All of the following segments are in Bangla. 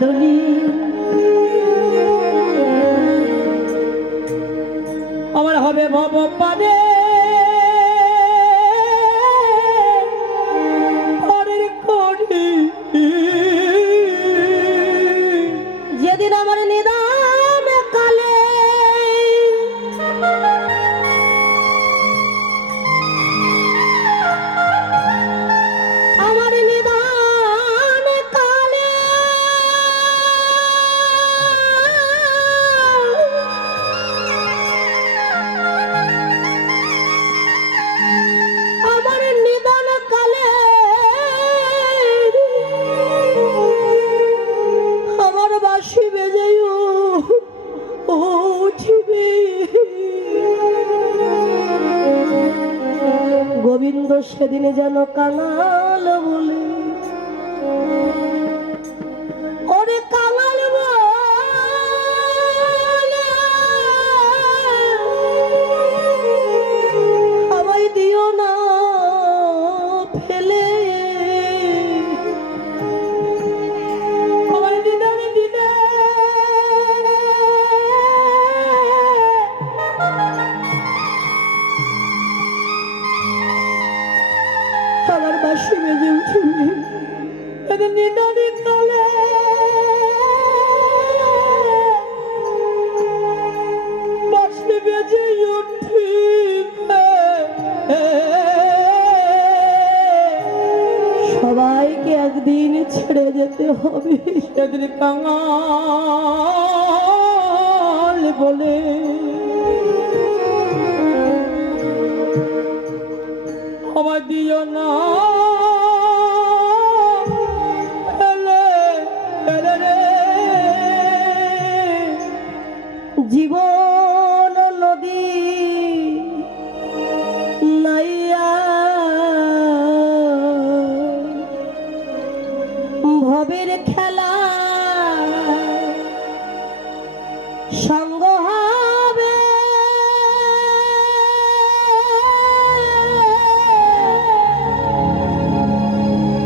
ধনী আমার হবে ভব পানে যেদিন আমার নিদান কালে আমার নিদান কালে আমার নিদান কালে আমার বাঁশি বেজে উঠিবে গোবিন্দ সেদিনে যেন কাঙাল বলে ওরে কাঙাল বলে আমায় দিও না ফেলে আমায় দিদারে দিলে আমার বাঁশি বেজে উঠিবে এদের নিদানে কালে বাঁশি বেজে উঠিবে সবাইকে একদিন ছেড়ে যেতে হবে সেদিন কাঙাল বলে আমায় দিও না জীবন নদী নাইয়া ভবের খেলা সঙ্গ হবে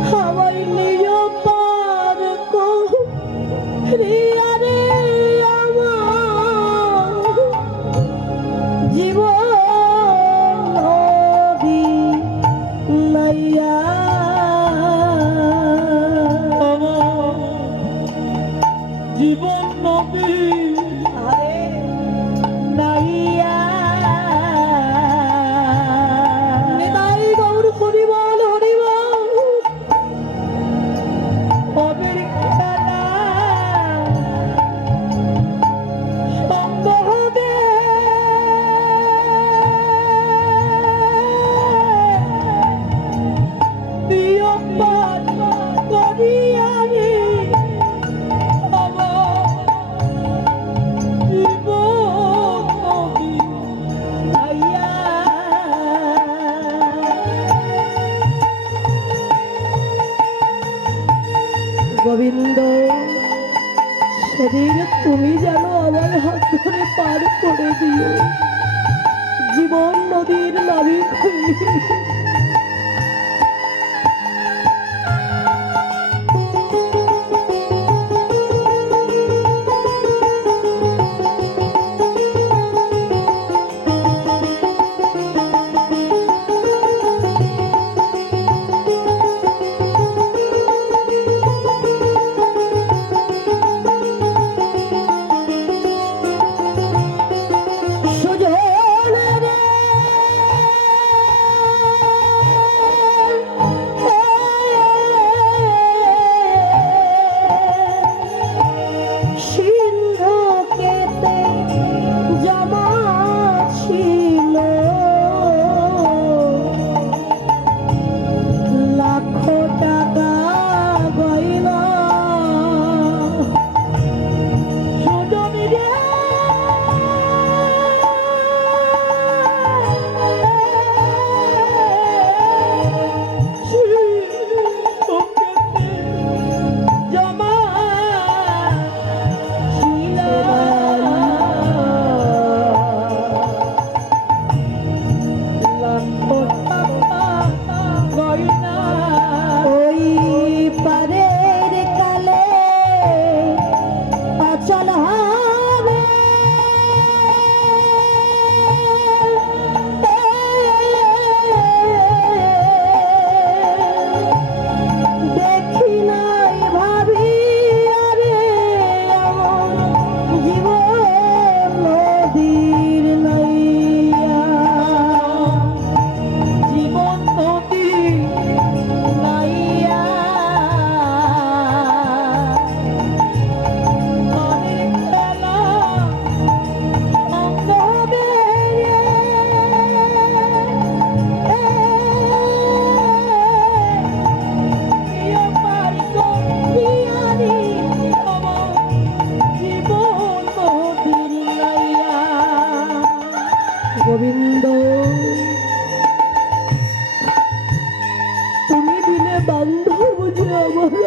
হাওয়াই নিয়ে পার করিয়া রে আমার জীবন নদী নাইয়া জীবন নদী নাইয়া নিতাই গৌর হরিবল হরিবল ভবের খেলা সঙ্গ হবে প্রিয় পাঠ করিয়া রে আমার জীবন নদী নাইয়া গোবিন্দ সেদিন তুমি যেন আমার হাত ধরে পার করে দিও জীবন নদীর নাবিক হয়ে সুজন রে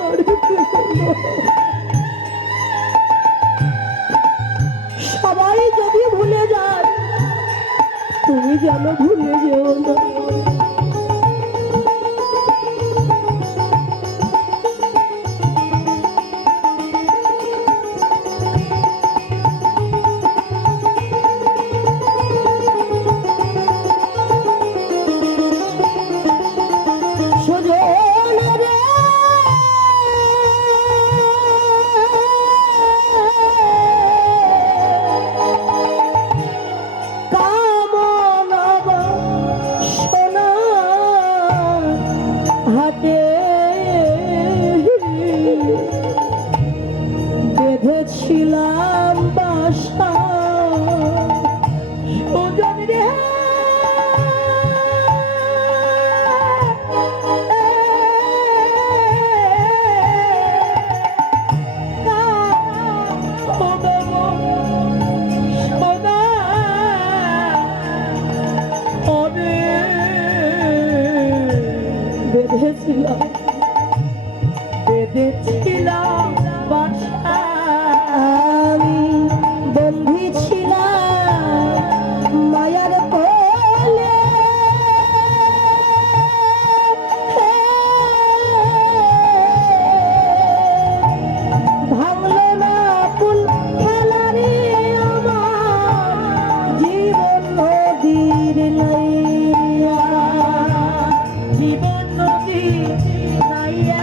আর সবাই যদি ভুলে যায় তুমি যেন ভুলে যেও না। বেঁধেছিলাম বাসা সুজন রে, বেঁধেছিলাম বেঁধেছিলাম বাসা আমি বন্ধি ছিলাম মায়ার কোলে, ভাঙলো না কুল খেলা রে আমার জীবন নদীর নাইয়া, জীবন নদীর নাইয়া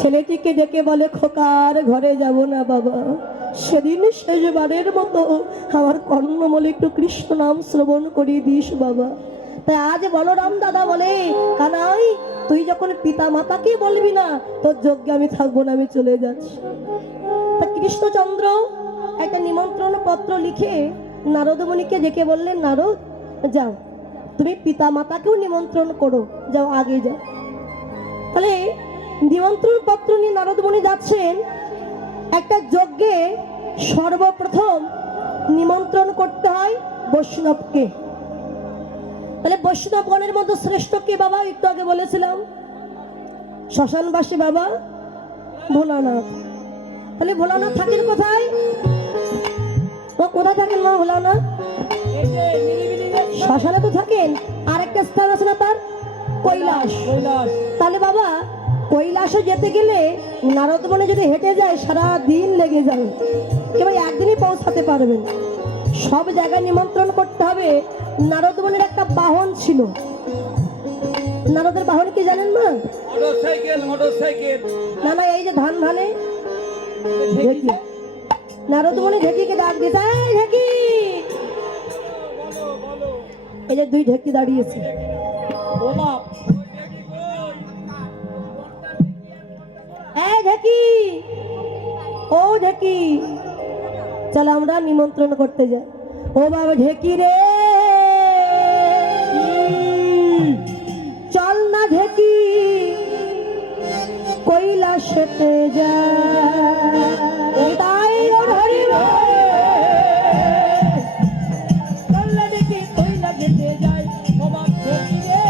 ছেলেটিকে ডেকে বলে, খোকার ঘরে যাব না বাবা, সেদিন শেষবারের মতো আমার কর্ণমূলে একটু কৃষ্ণ নাম শ্রবণ করিয়ে দিস বাবা। তাই আজ বলরাম দাদা বলে, কানাই তুই যখন পিতা মাতাকে বলবি না তোর যজ্ঞে আমি থাকবো না, আমি চলে যাচ্ছি। তা কৃষ্ণচন্দ্র একটা নিমন্ত্রণ পত্র লিখে নারদমণিকে ডেকে বললেন, নারদ যাও তুমি পিতা মাতাকেও নিমন্ত্রণ করো, যাও আগে যাও। তাহলে নিমন্ত্রণ পত্র নিয়ে নারদমণি যাচ্ছেন। একটা যজ্ঞে সর্বপ্রথম নিমন্ত্রণ করতে হয় বৈষ্ণবকে। তাহলে বৈষ্ণবগণের মধ্যে শ্রেষ্ঠ কে বাবা? একটু আগে বলেছিলাম শ্মশানবাসী বাবা ভোলানাথ। তাহলে ভোলানাথ থাকেন কোথায়? ও কোথায় থাকেন মা ভোলানাথ? শ্মশানে তো থাকেন, আরেকটা স্থান আছে না তার, কৈলাস। তাহলে বাবা কৈলাসে যেতে গেলে নারদমণি যদি হেঁটে যায় সারা দিন লেগে যাবে, কেবল একদিনই পৌঁছাতে পারবেন। সব জায়গায় নিমন্ত্রণ করতে হবে। নারদমণির একটা বাহন ছিল। নারদের বাহন কি জানেন মা? মোটরসাইকেল। না না, এই যে ধান ভানে ঢেকি। নারদমণি ঢেকিকে ডাক দিতে, এই ঢেকি, এই যে দুই ঢেকি দাঁড়িয়েছে। এই ঢেকি, ও ঢেকি, চল আমরা নিমন্ত্রণ করতে যাই। ও বাবা ঢেকি রে, চল না ঢেকি কৈলাসেতে যাই। তাই হরি চল না ঢেকি কৈলাসেতে যাই। ও বাবা ঢেকি রে,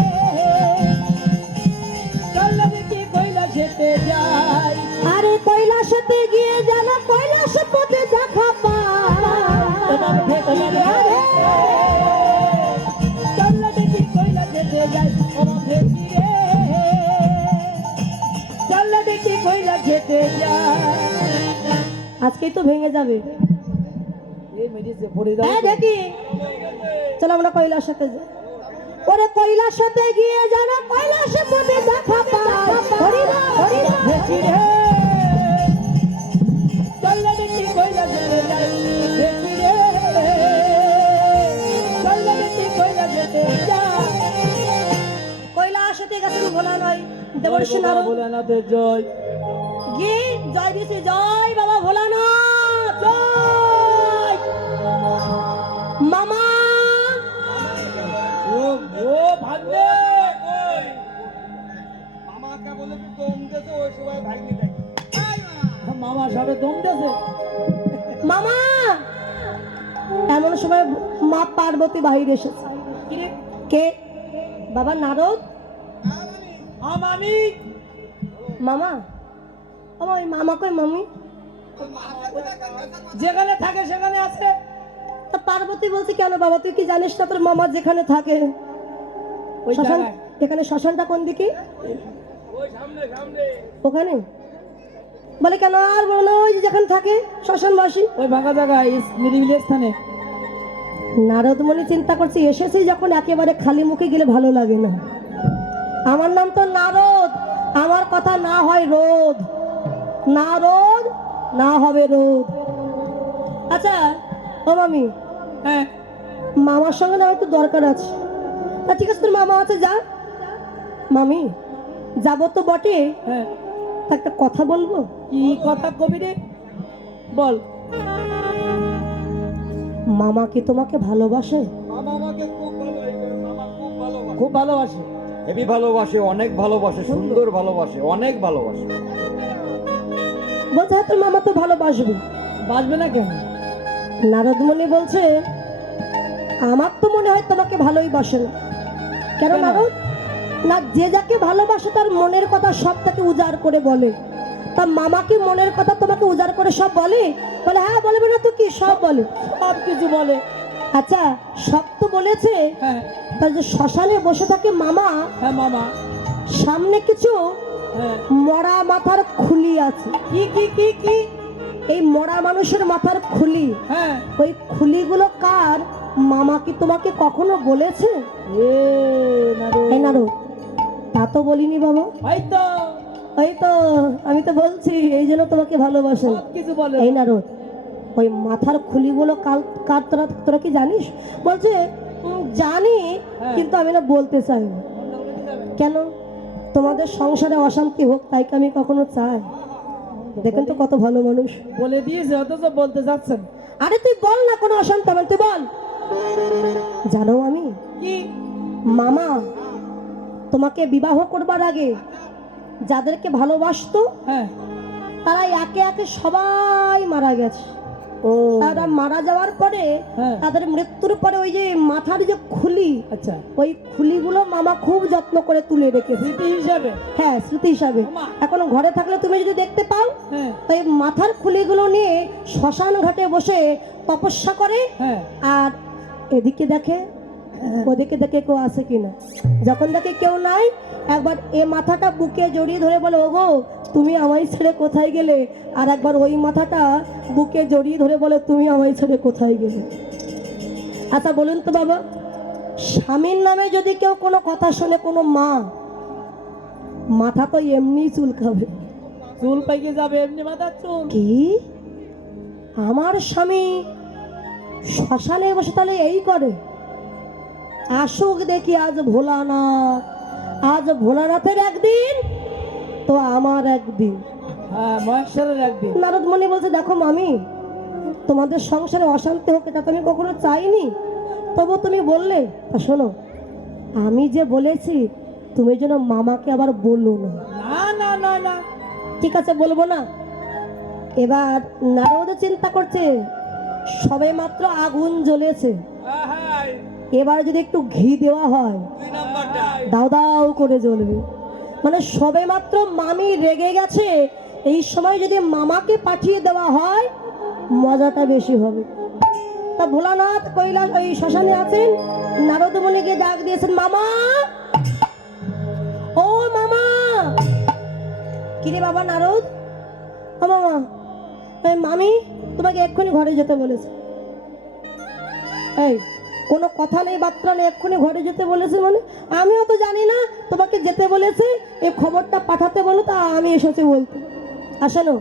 চল না ঢেকি কৈলাসেতে যাই। আরে কৈলাসেতে গিয়ে যেন কৈলাস পথে দেখা পাই। চল না ঢেকি কৈলাসেতে যাই। ও ঢেকি রে, আজকেই তো ভেঙে যাবে। এই মেডিসে পড়ে দাও। হ্যাঁ দেখি, চলো আমরা কৈলাসতে যাই। ওরে কৈলাসতে গিয়ে জানো কৈলাসে পদে দেখা পাই। হরি রাম, হরি রাম। দেখি রে চলে দেখি কৈলাসে যাই, দেখি রে চলে দেখি কৈলাসে যাই। কৈলাসতে গেছেন ভোলা নয়, দেবর্ষি নারদ। ভোলানাথের জয়। গিয়ে জয় দিছি, জয় বাবা ভোলানাথ, জয় মামা। ও ও ভাগ্নে মামাকে বলে তুই দম দেছে ওই সময় ভাইনি দেখি মামা সবে দম দেছে। মামা এমন সময় মা পার্বতী বাহির এসেছে। কিরে কে? বাবা নারদ। মামি মামা, আমার ওই মামা কই মামি? যেখানে থাকে সেখানে আছে। তা পার্বতী বলছে কেন বাবা, তুই কি জানিস না তোর মামা যেখানে থাকে? ওই শ্মশান, জায়গায়। এখানে শ্মশানটা কোন দিকে? ওই সামনে সামনে ওখানে। বলে কেন আর বলো না, ওই যে যেখানে থাকে শ্মশানবাসী। ওই ভাঙা জায়গায় নিরিবিলি স্থানে। নারদমণি চিন্তা করছে, এসেছি যখন একেবারে খালি মুখে গেলে ভালো লাগে না। আমার নাম তো নারদ, আমার কথা না হয় রোদ, না রোদ না হবে রোদ। আচ্ছা ও মামি, হ্যাঁ মামার সঙ্গে না একটু দরকার আছে। তা ঠিক আছে, তোর মামা আছে, যা। মামি যাবো তো বটে, হ্যাঁ তা একটা কথা বলবো। কি কথা কবি রে বল। মামা কি তোমাকে ভালোবাসে? মামা আমাকে খুব ভালো মামা খুব ভালোবাসে খুব ভালোবাসি। হেবি ভালোবাসে, অনেক ভালোবাসে, সুন্দর ভালোবাসে, অনেক ভালোবাসে। বলছে হ্যাঁ তোর মামা তো ভালোবাসবে। বাঁচবে না কেন? নারদমণি বলছে আমার তো মনে হয় তোমাকে ভালোই বাসে না। কেন কেন? নারদ? না, যে যাকে ভালোবাসে তার মনের কথা সব তাকে উজাড় করে বলে। তা মামা কি মনের কথা তোমাকে উজাড় করে সব বলে? বলে হ্যাঁ, বলবে না তো কি, সব বলে। সব কিছু বলে। আচ্ছা সব তো বলেছে, হ্যাঁ তার যে শ্মশানে বসে থাকে মামা, হ্যাঁ মামা। সামনে কিছু হ্যাঁ মরা মাথার খুলি আছে। কি কি কি কি? এই মরা মানুষের মাথার খুলি, হ্যাঁ ওই খুলিগুলো কার? মামা কি তোমাকে কখনো বলেছে? এ নারু এই নারদ, তা তো বলিনি বাবা। এই তো ওই তো আমি তো বলছি এই জন্য তোমাকে ভালোবাসে। সব কিছু বলে। এই নারদ, ওই মাথার খুলিগুলো কার তোরা তোরা কি জানিস? বলছে জানি, হ্যাঁ। কিন্তু আমি না বলতে চাই না। কেন? তোমাদের সংসারে অশান্তি হোক তাই কি আমি কখনো চাই? দেখেন তো কত ভালো মানুষ। বলে দিয়েছে অথচ বলতে যাচ্ছেন। আরে তুই বল না, কোনো অশান্তি হবে না, তুই বল। জানো আমি কি? মামা তোমাকে বিবাহ করবার আগে যাদেরকে ভালোবাসতো হ্যাঁ তারা একে একে সবাই মারা গেছে। ও তারা মারা যাওয়ার পরে, হ্যাঁ। তাদের মৃত্যুর পরে ওই যে মাথার যে খুলি, আচ্ছা ওই খুলিগুলো মামা খুব যত্ন করে তুলে রেখেছে। স্মৃতি হিসাবে। হ্যাঁ, স্মৃতি হিসাবে। মামা। এখন ঘরে থাকলে তুমি যদি দেখতে পাও, হ্যাঁ তাই মাথার খুলিগুলো নিয়ে শ্মশান ঘাটে বসে তপস্যা করে, হ্যাঁ আর এদিকে দেখে ওদিকে দেখে কেউ আছে কিনা। যখন দেখে কেউ নাই, একবার এ মাথাটা বুকে জড়িয়ে ধরে বলে ওগো তুমি আমায় ছেড়ে কোথায় গেলে, আর একবার ওই মাথাটা বুকে জড়িয়ে ধরে বলে তুমি আমায় ছেড়ে কোথায় গেলে। আচ্ছা বলুন তো বাবা, স্বামীর নামে যদি কেউ কোনো কথা শোনে, কোনো মা, মাথা তো এমনি চুল খাবে। চুল পাইকে যাবে এমনি মাথার চুল। কি আমার স্বামী শ্মশানে বসে তাহলে এই করে? আসুক দেখি আজ ভোলানাথ, আজ ভোলানাথের একদিন তো আমার একদিন। হ্যাঁ মহেশ্বরের একদিন। নারদমণি বলছে দেখো মামি, তোমাদের সংসারে অশান্তি হোক এটা তো আমি কখনো চাইনি, তবু তুমি বললে। তা শোনো, আমি যে বলেছি তুমি যেন মামাকে আবার বলো না। না না না না ঠিক আছে, বলবো না। এবার নারদ চিন্তা করছে সবে মাত্র আগুন জ্বলেছে, এবার যদি একটু ঘি দেওয়া হয় দুই নাম্বারটা দাও দাও করে জ্বলবে। মানে সবে মাত্র মামি রেগে গেছে, এই সময় যদি মামাকে পাঠিয়ে দেওয়া হয় মজাটা বেশি হবে। তা ভোলানাথ কৈলাস ওই শ্মশানে আছেন, নারদমণিকে ডাক দিয়েছেন, মামা ও মামা। কিরে বাবা নারদ, ও মামা, মামি তোমাকে এক্ষুনি ঘরে যেতে বলেছে। এই কোনো কথা নেই বার্তা নেই, এক্ষুনি ঘরে যেতে বলেছে মানে আমিও তো জানি না তোমাকে যেতে বলেছে, এই খবরটা পাঠাতে বলো, তা আমি এসেছি বলতে। আসলে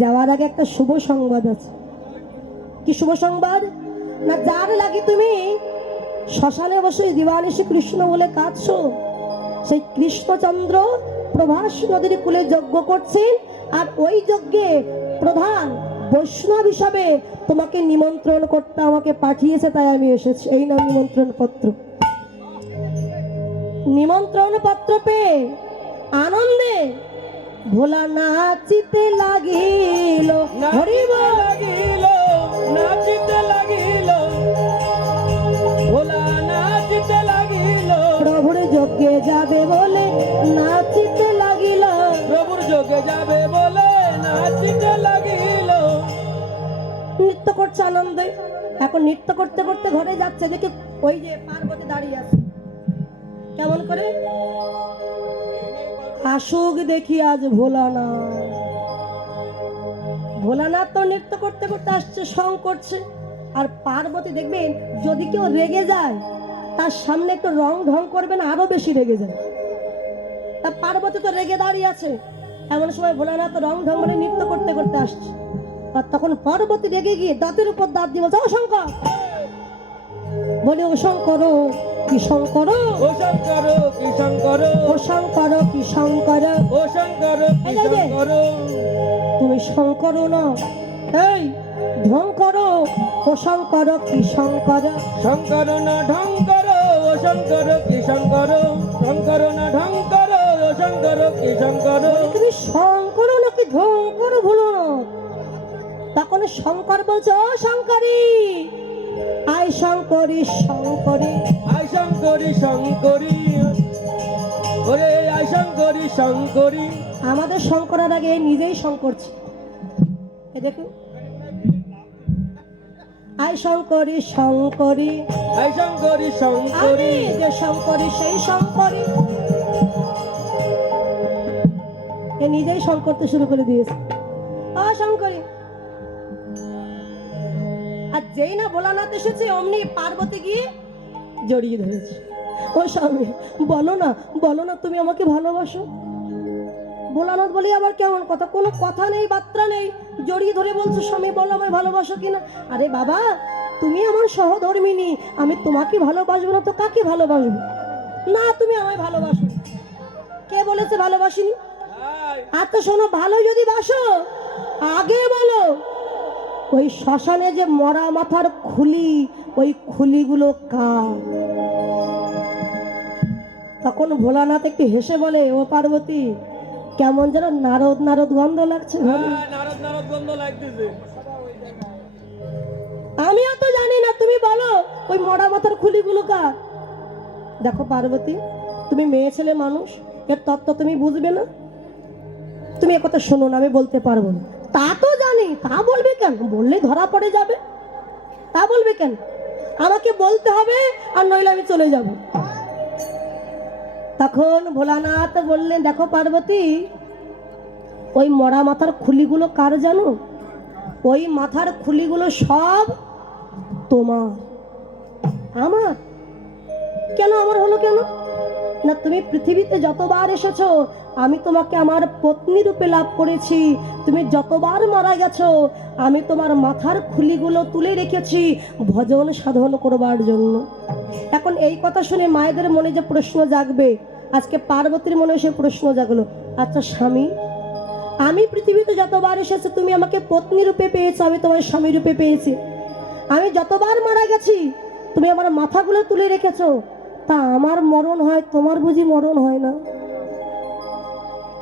যাওয়ার আগে একটা শুভ সংবাদ আছে। কি শুভ সংবাদ? না যার লাগি তুমি শ্মশানে বসে দিবানিশি কৃষ্ণ বলে কাঁদছো, সেই কৃষ্ণচন্দ্র প্রভাস নদীর কূলে যজ্ঞ করছেন, আর ওই যজ্ঞে প্রধান বৈষ্ণব হিসাবে তোমাকে নিমন্ত্রণ করতে আমাকে পাঠিয়েছে, তাই আমি এসেছি। এই নাম নিমন্ত্রণ পত্র। নিমন্ত্রণ পত্র পেয়ে আনন্দে ভোলা নাচিতে লাগিল, হরি বল। লাগিল নাচিতে লাগিল, ভোলা নাচিতে লাগিল, প্রভুর যজ্ঞে যাবে বলে নাচিতে লাগিল। প্রভুর যোগে যাবে বলে নাচিতে লাগিল। নৃত্য করছে আনন্দে। এখন নৃত্য করতে করতে ঘরে যাচ্ছে, দেখি ওই যে পার্বতী দাঁড়িয়ে আছে। কেমন করে আসুক দেখি আজ ভোলানাথ। ভোলানাথ তো নৃত্য করতে করতে আসছে, সং করছে। আর পার্বতী দেখবেন যদি কেউ রেগে যায় তার সামনে একটু রং ঢং করবে না, আরো বেশি রেগে যায়। তা পার্বতী তো রেগে দাঁড়িয়ে আছে, এমন সময় ভোলানাথ রং ঢং মানে নৃত্য করতে করতে আসছে। আর তখন পার্বতী রেগে গিয়ে দাঁতের উপর দাঁত দিয়ে বলছে, ও শঙ্কর, বলে ও শঙ্কর কি শঙ্কর, ও শঙ্কর কি শঙ্কর, ও শঙ্কর কি শঙ্কর, ও শঙ্কর কি এই যে, শঙ্কর, তুমি শঙ্কর না, এই ঢং করো, ও শঙ্কর কি শঙ্কর। শঙ্কর না ঢঙ্কর, ও শঙ্কর কি শঙ্কর, শঙ্কর না ঢঙ্কর, ও শঙ্কর কি শঙ্কর। তুমি শঙ্কর নাকি ঢঙ্কর ভুলো না। তখন শঙ্কর বলছে, ও শঙ্করী, আই শঙ্করী শঙ্করী, আই শঙ্করী শঙ্করী, ওরে আই শঙ্করী শঙ্করী। আমাদের শঙ্করের আগে নিজেই শঙ্কর ছিল। এ দেখুন, আই শঙ্করী শঙ্করী, আই শঙ্করী আমি শঙ্করী, যে শঙ্করী সেই শঙ্করী। এ নিজেই শঙ্কর করতে শুরু করে দিয়েছে, ও শঙ্করী। আর যেই না ভোলানাথ এসেছে অমনি পার্বতী গিয়ে জড়িয়ে ধরেছে। ও স্বামী, বলো না, বলো না তুমি আমাকে ভালোবাসো। ভোলানাথ বলি আবার কেমন কথা, কোনো কথা নেই বার্তা নেই, জড়িয়ে ধরে বলছো স্বামী বলো আমায় ভালোবাসো কিনা। আরে বাবা, তুমি আমার সহধর্মিনী, আমি তোমাকে ভালোবাসবো না তো কাকে ভালোবাসবো? না তুমি আমায় ভালোবাসো। কে বলেছে ভালোবাসিনি? আচ্ছা শোনো, ভালো যদি বাসো আগে বলো ওই শ্মশানে যে মরা মাথার খুলি, ওই খুলিগুলো কার? তখন ভোলানাথ একটু হেসে বলে, ও পার্বতী, কেমন যেন নারদ নারদ গন্ধ লাগছে ঘরে। নারদ নারদ গন্ধ লাগতেছে। আমিও তো জানি না, তুমি বলো ওই মরা মাথার খুলিগুলো কার? দেখো পার্বতী, তুমি মেয়ে ছেলে মানুষ, এর তত্ত্ব তুমি বুঝবে না। তুমি একথা শোনো না, আমি বলতে পারবো না। তা তো জানি, তা বলবে কেন? বললে ধরা পড়ে যাবে, তা বলবে কেন? আমাকে বলতে হবে, আর নইলে আমি চলে যাব। তখন ভোলানাথ বললেন, দেখো পার্বতী, ওই মরা মাথার খুলিগুলো কার জানো? ওই মাথার খুলিগুলো সব তোমার। আমার? কেন আমার হলো কেন? না তুমি পৃথিবীতে যতবার এসেছো আমি তোমাকে আমার পত্নী রূপে লাভ করেছি। তুমি যতবার মারা গেছো আমি তোমার মাথার খুলিগুলো তুলে রেখেছি ভজন সাধন করবার জন্য। এখন এই কথা শুনে মায়েদের মনে যে প্রশ্ন জাগবে, আজকে পার্বতীর মনে সে প্রশ্ন জাগলো, আচ্ছা স্বামী, আমি পৃথিবীতে যতবার এসেছি তুমি আমাকে পত্নী রূপে পেয়েছো, আমি তোমার স্বামী রূপে পেয়েছি। আমি যতবার মারা গেছি তুমি আমার মাথাগুলো তুলে রেখেছো, তা আমার মরণ হয়, তোমার বুঝি মরণ হয় না?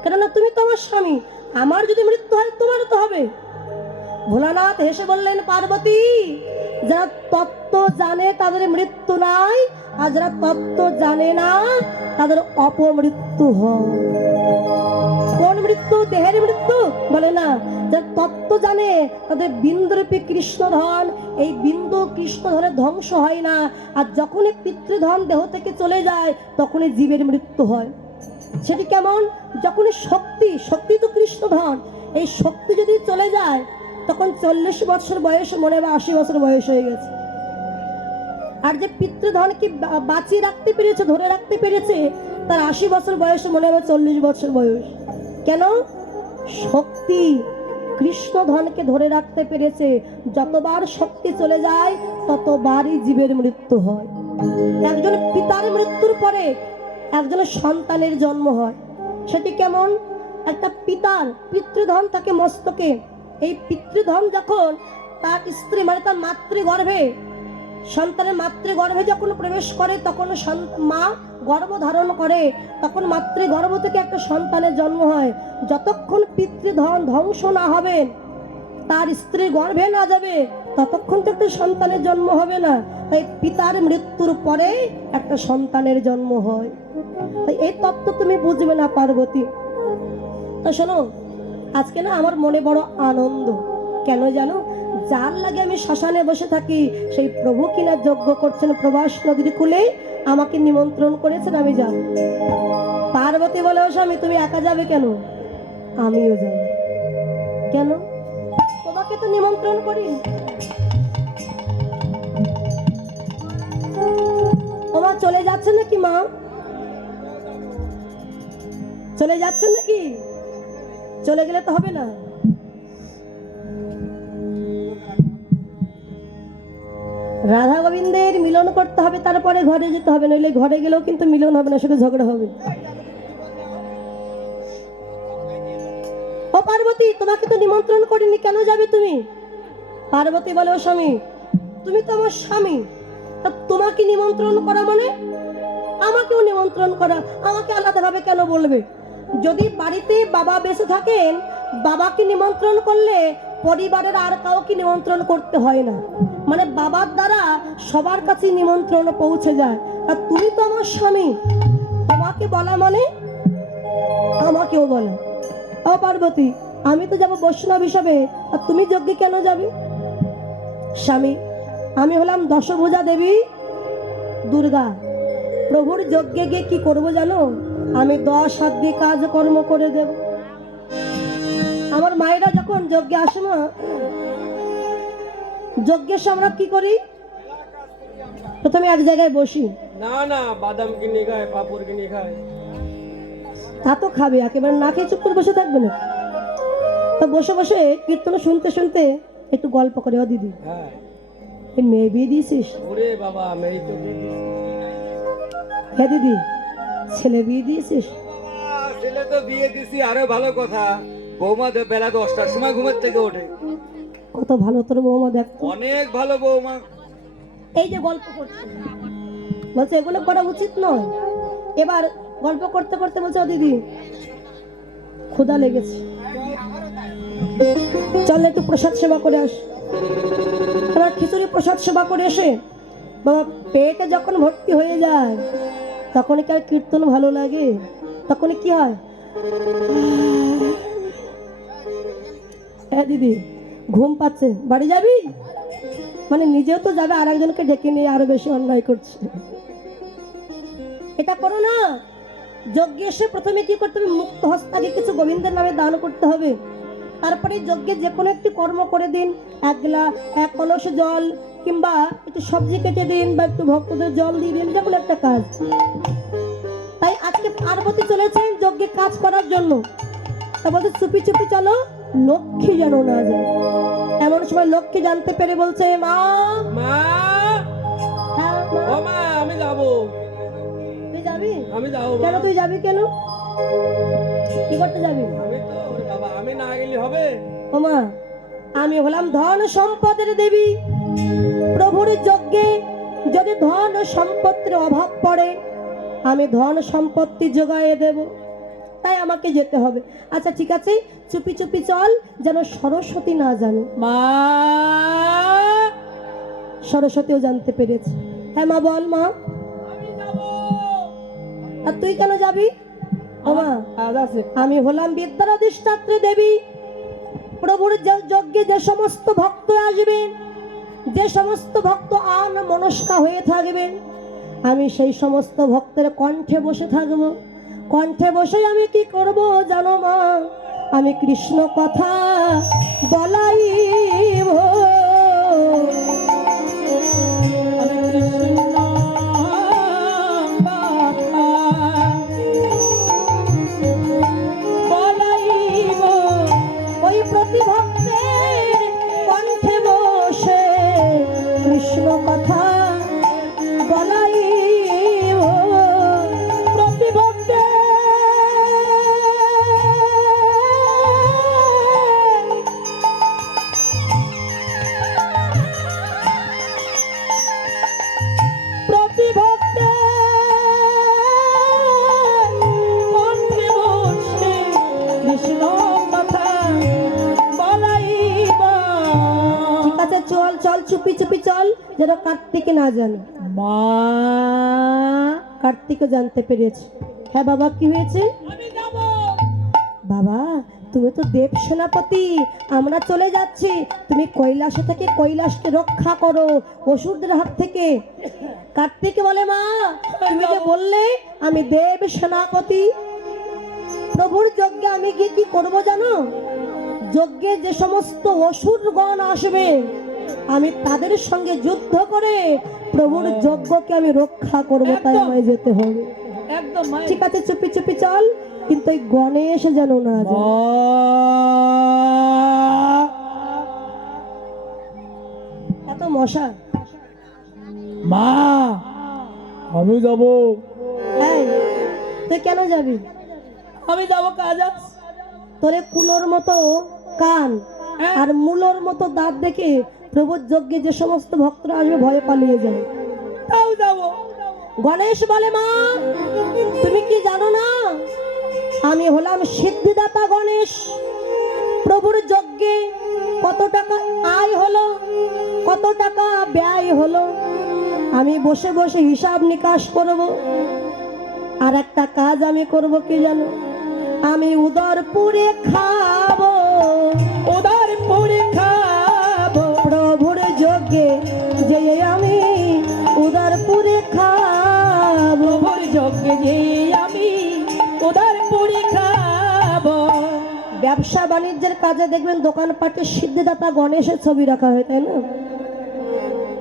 কেননা তুমি তো আমার স্বামী, আমার যদি মৃত্যু হয় তোমারও তো হবে। ভোলানাথ হেসে বললেন, পার্বতী, যারা তত্ত্ব জানে তাদের মৃত্যু নাই, আর যারা তত্ত্ব জানে না তাদের অপমৃত্যু হয়। কোন মৃত্যু? দেহের মৃত্যু বলে না, যারা তত্ত্ব জানে তাদের বিন্দুরূপী কৃষ্ণধন, এই বিন্দু কৃষ্ণধনের ধ্বংস হয় না। আর যখনই পিতৃধন দেহ থেকে চলে যায় তখনই জীবের মৃত্যু হয়। সেটি কেমন? যখনই শক্তি, শক্তি তো কৃষ্ণধন, এই শক্তি যদি চলে যায় তখন 40 বছর বয়স, মনে হয় 80 বছর বয়স হয়ে গেছে। আর যে পিতৃধনকে বাঁচিয়ে রাখতে পেরেছে, ধরে রাখতে পেরেছে, তার 80 বছর বয়স, মনে হয় 40 বছর বয়স। কেন? শক্তি কৃষ্ণ ধনকে ধরে রাখতে পেরেছে। যতবার শক্তি চলে যায় ততবারই জীবের মৃত্যু হয়। একজন পিতার মৃত্যুর পরে একজন সন্তানের জন্ম হয়। সেটি কেমন? একটা পিতার পিতৃধন থাকে মস্তকে, এই পিতৃধন যখন তার স্ত্রী মানে তার মাতৃগর্ভে, সন্তানের মাতৃগর্ভে যখন প্রবেশ করে, তখন মা গর্ভ ধারণ করে, তখন মাতৃগর্ভ থেকে একটা সন্তানের জন্ম হয়। যতক্ষণ পিতৃধন ধ্বংস না হবে, তার স্ত্রী গর্ভে না যাবে, ততক্ষণ তো একটা সন্তানের জন্ম হবে না। তাই পিতার মৃত্যুর পরে একটা সন্তানের জন্ম হয়। তাই এই তত্ত্ব তুমি বুঝবে না পার্বতী। তো শোনো, আজকে না আমার মনে বড় আনন্দ। কেন জানো? যার লাগে আমি শ্মশানে বসে থাকি, সেই প্রভু কিনা যজ্ঞ করছেন প্রবাস নদীর কূলে, আমাকে নিমন্ত্রণ করেছেন, আমি যাব। পার্বতী বলে, ও স্বামী তুমি একা যাবে কেন? আমিও যাব। কেন? তোমাকে তো নিমন্ত্রণ করি। তোমার চলে যাচ্ছে নাকি মা? চলে যাচ্ছে নাকি? চলে গেলে তো হবে না। রাধা গোবিন্দের মিলন করতে হবে, তারপরে ঘরে যেতে হবে, নইলে ঘরে গেলেও কিন্তু মিলন হবে না, শুধু ঝগড়া হবে। ও পার্বতী, তোমাকে তো নিমন্ত্রণ করিনি, কেন যাবে তুমি? পার্বতী বলে, ও স্বামী তুমি তো আমার স্বামী, তা তোমাকে নিমন্ত্রণ করা মানে আমাকেও নিমন্ত্রণ করা, আমাকে আলাদাভাবে কেন বলবে? যদি বাড়িতে বাবা বেঁচে থাকেন, বাবাকে নিমন্ত্রণ করলে পরিবারের আর কাউকে নিমন্ত্রণ করতে হয় না, মানে বাবার দ্বারা সবার কাছে নিমন্ত্রণ পৌঁছে যায়। আর তুমি তো আমার স্বামী, তোমাকে বলা মানে আমাকেও বলা। ও পার্বতী, আমি তো যাব বৈষ্ণব হিসাবে, আর তুমি যজ্ঞে কেন যাবে? স্বামী, আমি হলাম দশভুজা দেবী দুর্গা। প্রভুর যজ্ঞে গিয়ে কি করব জানো? আমি 10 হাত দিয়ে কাজ কর্ম করে দেব। আমার মায়েরা যখন যজ্ঞে আসে, মা যজ্ঞের সময় আমরা কি করি? প্রথমে এক জায়গায় বসি। না না, বাদাম কিনে খায়, পাপড় কিনে খায়। তা তো খাবে, একেবারে না খেয়ে চুপ করে বসে থাকবে না। তো বসে বসে কীর্তন শুনতে শুনতে একটু গল্প করে, ও দিদি হ্যাঁ, এই মেয়ে বিয়ে দিয়েছিস? ওরে বাবা, মেয়ে তো দিয়ে দিছি। হ্যাঁ দিদি, ছেলে বিয়ে দিয়েছিস? বাবা, ছেলে তো বিয়ে দিছি, আরো ভালো কথা, বৌমা তো বেলা 10টার সময় ঘুমের থেকে ওঠে। কত ভালো তোর বৌমা, দেখ তো। অনেক ভালো বৌমা। এই যে গল্প করছে, বলছে এগুলো করা উচিত নয়। এবার গল্প করতে করতে বলছে, ও দিদি ক্ষুধা লেগেছে, চল একটু প্রসাদ সেবা করে আস। এবার খিচুড়ি প্রসাদ সেবা করে এসে বাবা পেটে যখন ভর্তি হয়ে যায়, তখন কি আর কীর্তন ভালো লাগে? তখন কি হয়? হ্যাঁ দিদি, ঘুম পাচ্ছে, বাড়ি যাবি? মানে নিজেও তো যাবে, আর একজনকে ডেকে নিয়ে আরো বেশি অন্যায় করছে। এটা করো না। যজ্ঞে এসে প্রথমে কি করতে হবে? মুক্ত হস্তাকে কিছু গোবিন্দের নামে দান করতে হবে। তারপরে যজ্ঞে যে কোনো একটি কর্ম করে দিন, এক কলস জল কিংবা একটু সবজি কেটে দিন, বা একটু ভক্তদের জল দিয়ে দিন, যে কোনো একটা কাজ। তাই আজকে পার্বতী চলেছেন যজ্ঞে কাজ করার জন্য। তা বলতে চুপি চুপি চলো, লক্ষ্মী যেন না যায়। এমন সময় লক্ষ্মী জানতে পেরে বলছে, মা মা, হ্যাঁ মা, ও মা, আমি যাব। তুই যাবি? আমি যাবো মা। কেন তুই যাবি? কেন কি করতে যাবি? আমি তো, ওরে বাবা, আমি না গেলে হবে? ও মা, আমি হলাম ধন সম্পদের দেবী। প্রভুর যজ্ঞে যদি ধন সম্পত্তির অভাব পড়ে, আমি ধন সম্পত্তি যোগায়ে দেব, তাই আমাকে যেতে হবে। আচ্ছা ঠিক আছে, চুপি চুপি চল, যেন সরস্বতী না জানে। মা, সরস্বতীও জানতে পেরেছে। হ্যাঁ মা, বল মা। আর তুই কেন যাবি? ও মা, কাজ আছে। আমি হলাম বিদ্যার অধিষ্ঠাত্রী দেবী। প্রভুর যজ্ঞে যে সমস্ত ভক্ত আসবেন, যে সমস্ত ভক্ত আন মনস্কা হয়ে থাকবেন, আমি সেই সমস্ত ভক্তের কণ্ঠে বসে থাকব। কণ্ঠে বসে আমি কি করব জানো মা? আমি কৃষ্ণ কথা বলাইব আমি কৃষ্ণ কথা বলাইব ওই প্রতিভক্তের কণ্ঠে বসে কৃষ্ণ কথা বলাইব প্রতিভক্তের চল চল চুপি চুপি চল, যেন কার্তিকে না জানে। মা কার্তিকও জানতে পেরেছে। হ্যাঁ বাবা, কি হয়েছে? আমি যাব। বাবা, তুমি তো দেব সেনাপতি, আমরা চলে যাচ্ছি, তুমি কৈলাসে থেকে কৈলাসকে রক্ষা করো অসুরদের হাত থেকে। কার্তিক বলে, মা তুমি যে বললে আমি দেব সেনাপতি, প্রভুর যজ্ঞে আমি গিয়ে কি করবো জানো? যজ্ঞে যে সমস্ত অসুরগণ আসবে আমি তাদের সঙ্গে যুদ্ধ করে প্রভুর যজ্ঞকে আমি রক্ষা করবো, তাই আমায় যেতে হবে। একদম মায়ের। ঠিক আছে, চুপি চুপি চল, কিন্তু ওই গণেশ যেন না যায়। এত মশা। মা আমি যাব। এই, তুই কেন যাবি? আমি যাব কাজ আছে। তোরে কুলোর মতো কান আর মূলোর মতো দাঁত দেখে প্রভুর যজ্ঞে যে সমস্ত ভক্তরা আসবে ভয়ে পালিয়ে যায়। তাও যাব। গণেশ বলে, মা তুমি কি জানো না আমি হলাম সিদ্ধিদাতা গণেশ। প্রভুর যজ্ঞে কত টাকা আয় হলো, কত টাকা ব্যয় হলো, আমি বসে বসে হিসাব নিকাশ করব। আর একটা কাজ আমি করব কি জানো? আমি উদরপুরে খাবো, উদরপুরে খাবো প্রভুর যজ্ঞে যে আমি উদরপুরে খাবো। প্রভুর যজ্ঞে যে আমি উদরপুরে খাবো। ব্যবসা বাণিজ্যের কাজে দেখবেন দোকানপাটে সিদ্ধিদাতা গণেশের ছবি রাখা হয়, তাই না?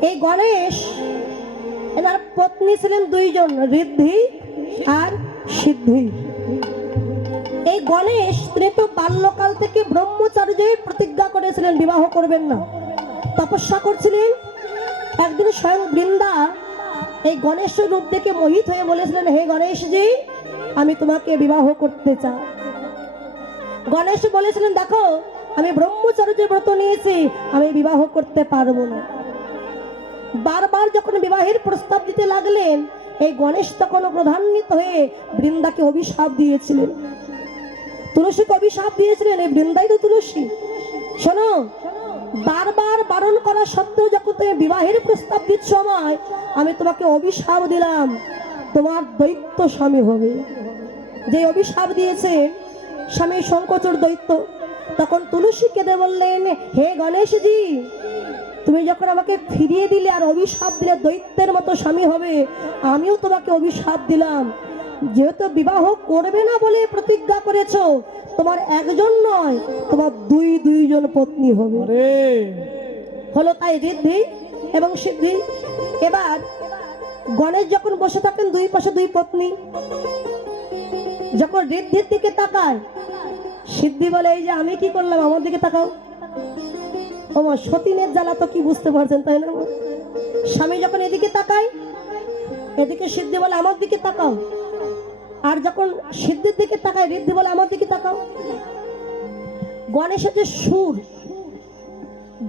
এই গণেশ, এনার পত্নী ছিলেন দুইজন, ঋদ্ধি আর সিদ্ধি। এই গণেশ তিনি তো বাল্যকাল থেকে ব্রহ্মচার্যের প্রতিজ্ঞা করেছিলেন, বিবাহ করবেন না, তপস্যা করছিলেন। একদিন স্বয়ং বৃন্দা এই গণেশের রূপ দেখে মোহিত হয়ে বলেছিলেন, হে গণেশজি আমি তোমাকে বিবাহ করতে চাই। গণেশ বলেছিলেন, দেখো আমি ব্রহ্মচার্য ব্রত নিয়েছি, আমি বিবাহ করতে পারবো না। বারবার যখন বিবাহের প্রস্তাব দিতে লাগলেন, এই গণেশ তখন প্রধান্বিত হয়ে বৃন্দাকে অভিশাপ দিয়েছিলেন, তুলসীকে অভিশাপ দিয়েছিলেন। এই বৃন্দাই তো তুলসী। শোনো, বারবার বারণ করা সত্ত্বেও যখন তুমি বিবাহের প্রস্তাব দিচ্ছ আমায়, আমি তোমাকে অভিশাপ দিলাম, তোমার দৈত্য স্বামী হবে। যে অভিশাপ দিয়েছে স্বামী শঙ্কচূড় দৈত্য। তখন তুলসী কেঁদে বললেন, হে গণেশজি তুমি যখন আমাকে ফিরিয়ে দিলে আর অভিশাপ দিলে দৈত্যের মতো স্বামী হবে, আমিও তোমাকে অভিশাপ দিলাম। যেহেতু বিবাহ করবে না বলে প্রতিজ্ঞা করেছো, তোমার একজন নয় তোমার দুইজন পত্নী হবে। হলো তাই ঋদ্ধি এবং সিদ্ধি। এবার গণেশ যখন বসে থাকেন দুই পাশে দুই পত্নী, যখন ঋদ্ধির দিকে তাকায়, সিদ্ধি বলে, এই যে আমি কি করলাম, আমার দিকে তাকাও। ও মা, সতীনের জ্বালা তো কি বুঝতে পারছেন, তাই না? স্বামী যখন এদিকে তাকায়, এদিকে সিদ্ধি বলে আমার দিকে তাকাও। আর যখন সিদ্ধির দিকে তাকায়, ঋদ্ধি বলে আমার দিকে তাকাও। গণেশের যে সুর,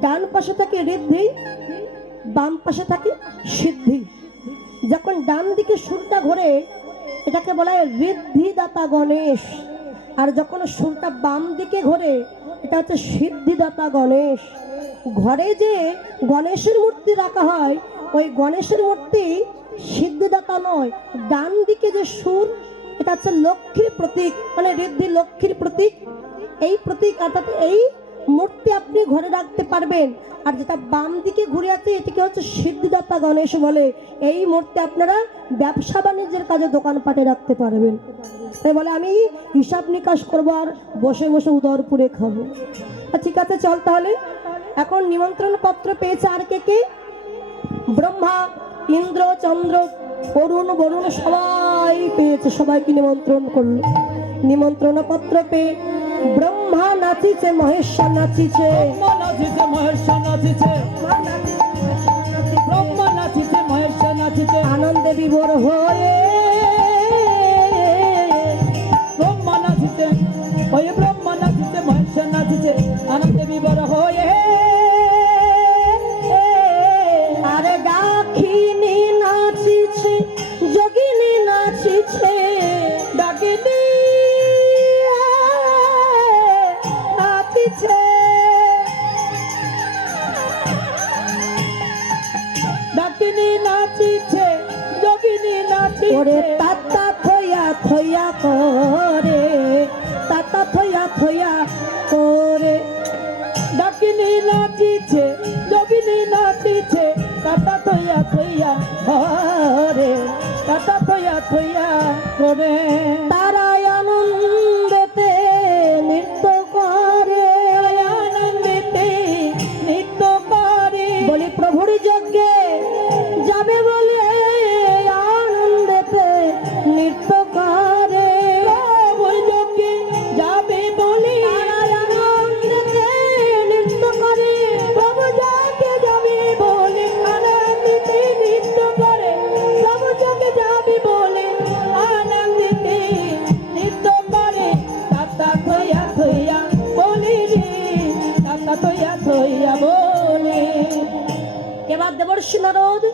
ডান পাশে থাকে ঋদ্ধি, বাম পাশে থাকে সিদ্ধি। যখন ডান দিকে সুরটা ঘোরে, এটাকে বলা হয় ঋদ্ধিদাতা গণেশ। আর যখন সুরটা বাম দিকে ঘোরে, এটা হচ্ছে সিদ্ধিদাতা গণেশ। ঘরে যে গণেশের মূর্তি রাখা হয়, ওই গণেশের মূর্তি সিদ্ধিদাতা নয়। ডান দিকে যে সুর, এটা হচ্ছে লক্ষ্মীর প্রতীক, মানে ঋদ্ধি লক্ষ্মীর প্রতীক। এই প্রতীক অর্থাৎ এই মূর্তি আপনি ঘরে রাখতে পারবেন। আর যেটা বাম দিকে ঘুরে আছে, এটিকে হচ্ছে সিদ্ধিদাতা গণেশ বলে। এই মূর্তি আপনারা ব্যবসা বাণিজ্যের কাজে দোকানপাটে রাখতে পারবেন। তাই বলে আমি হিসাব নিকাশ করবো আর বসে বসে উদরপুরে খাবো। ঠিক আছে, চল তাহলে। এখন নিমন্ত্রণ পত্র পেয়েছে আর কে কে? ব্রহ্মা, ইন্দ্র, চন্দ্র, অরুণ, বরুণ সবাই পেয়েছে, সবাইকে নিমন্ত্রণ করলো। নিমন্ত্রণ পত্র পেয়ে ব্রহ্মা নাচিছে, মহেশ্বর নাচিছে, ব্রহ্মা নাচিছে, মহেশ্বর নাচিছে, ব্রহ্মা নাচিছে, মহেশ্বর নাচিছে, আনন্দে বিভোর হয়ে ব্রহ্মা নাচিছে, ওই ব্রহ্মা নাচিছে, মহেশ্বর নাচিছে, আনন্দে বিভোর হয়ে। আরে ডাকিনী নাচিছে, যোগিনী নাচিছে, ডাকিনী নাচিছে, ডাকিনী নাচিছে, যোগিনী ওরে নাচিছে, তাতা থইয়া থইয়া করে, তাতা থইয়া থইয়া করে, ডাকিনী নাচিছে, যোগিনী নাচিছে, কাটা থইয়া থইয়া হরে, কাটা থইয়া থইয়া করে। তারাই আনন্দেতে নৃত্য করে, আনন্দিতে নৃত্য করে, বলি প্রভুর যজ্ঞে যাবে বলে আনন্দেতে নৃত্য করে, প্রভুর যজ্ঞে যাবে বলে তারাই আনন্দেতে নৃত্য করে, প্রভু যজ্ঞে যাবে বলে আনন্দিতে নৃত্য করে, প্রভু যজ্ঞে যাবে বলে আনন্দিতে নৃত্য করে। তাতা থইয়া থইয়া বলি রে, তাতা থইয়া থইয়া বলে। এবার দেবর্ষি নারদ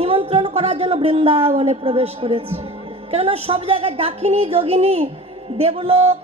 নিমন্ত্রণ করার জন্য বৃন্দাবনে প্রবেশ করেছে। কেননা সব জায়গায় ডাকিনী, যোগিনী, দেবলোক,